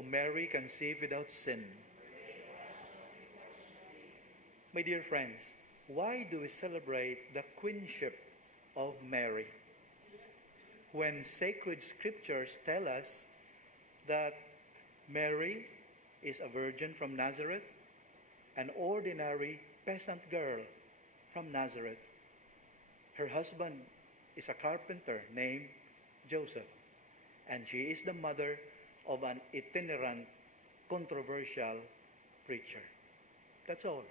O Mary, conceived without sin. My dear friends, why do we celebrate the queenship of Mary? When sacred scriptures tell us that Mary is a virgin from Nazareth, an ordinary peasant girl from Nazareth. Her husband is a carpenter named Joseph, and she is the mother of an itinerant, controversial preacher. That's all.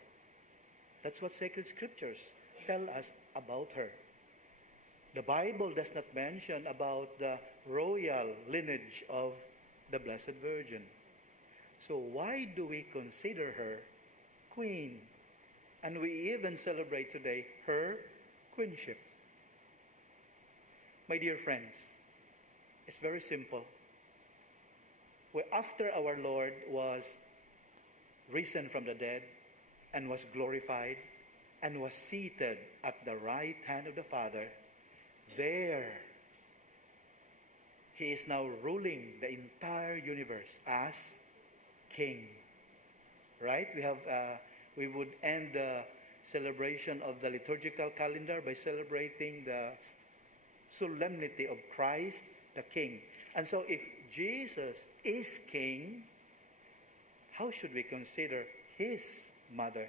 That's what sacred scriptures tell us about her. The Bible does not mention about the royal lineage of the Blessed Virgin. So why do we consider her queen? And we even celebrate today her queenship. My dear friends, it's very simple. After our Lord was risen from the dead and was glorified and was seated at the right hand of the Father, there he is now ruling the entire universe as king. Right? We would end the celebration of the liturgical calendar by celebrating the solemnity of Christ the King. And so if Jesus is king, how should we consider his mother?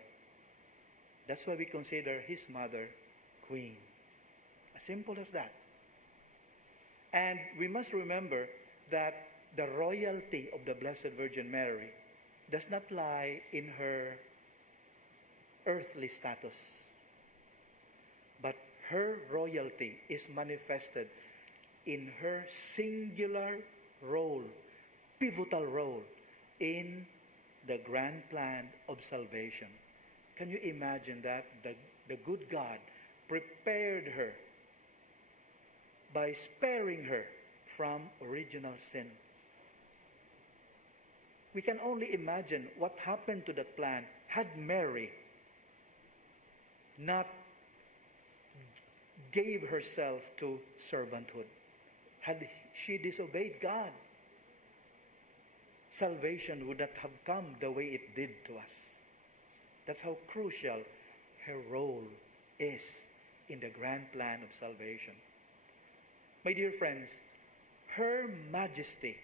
That's why we consider his mother queen. As simple as that. And we must remember that the royalty of the Blessed Virgin Mary does not lie in her earthly status, but her royalty is manifested in her singular role, pivotal role in the grand plan of salvation. Can you imagine that? The good God prepared her by sparing her from original sin. We can only imagine what happened to that plan had Mary not gave herself to servanthood. Had she disobeyed God, salvation would not have come the way it did to us. That's how crucial her role is in the grand plan of salvation. My dear friends, her majesty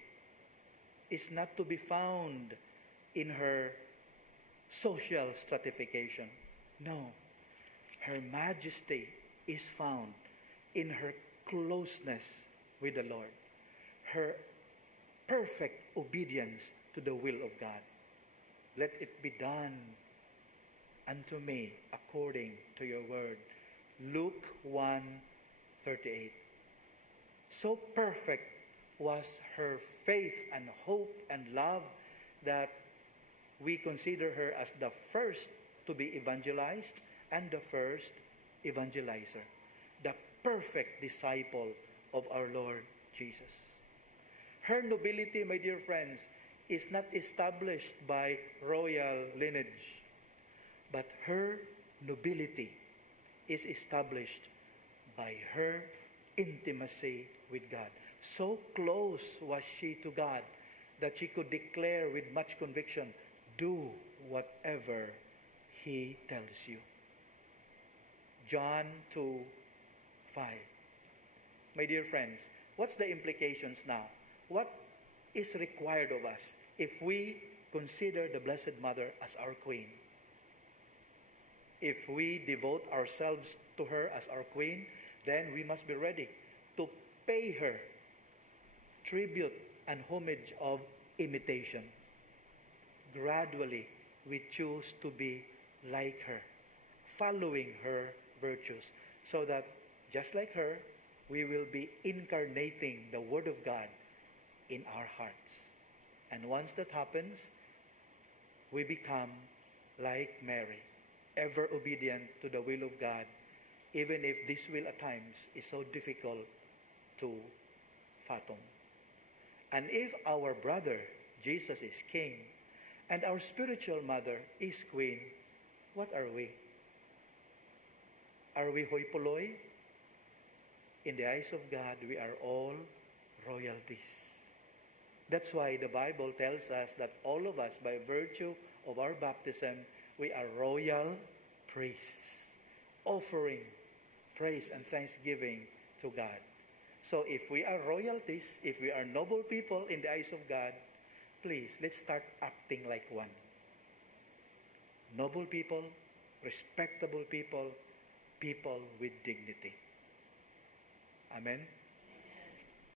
is not to be found in her social stratification. No, her majesty is found in her closeness with the Lord, her perfect obedience to the will of God. Let it be done unto me according to your word. Luke 1:38. So perfect was her faith and hope and love that we consider her as the first to be evangelized and the first evangelizer, the perfect disciple of our Lord Jesus. Her nobility, my dear friends, is not established by royal lineage, but her nobility is established by her intimacy with God. So close was she to God that she could declare with much conviction, do whatever he tells you. John 2:5. My dear friends, what's the implications now? What is required of us if we consider the Blessed Mother as our queen? If we devote ourselves to her as our queen, then we must be ready to pay her tribute and homage of imitation. Gradually, we choose to be like her, following her virtues, so that, just like her, we will be incarnating the Word of God in our hearts. And once that happens, we become like Mary, ever obedient to the will of God, even if this will at times is so difficult to fathom. And if our brother Jesus is king and our spiritual mother is queen, what are we? Are we hoi polloi? In the eyes of God, we are all royalties. That's why the Bible tells us that all of us, by virtue of our baptism, we are royal priests, offering praise and thanksgiving to God. So if we are royalties, if we are noble people in the eyes of God, please, let's start acting like one. Noble people, respectable people, people with dignity. Amen?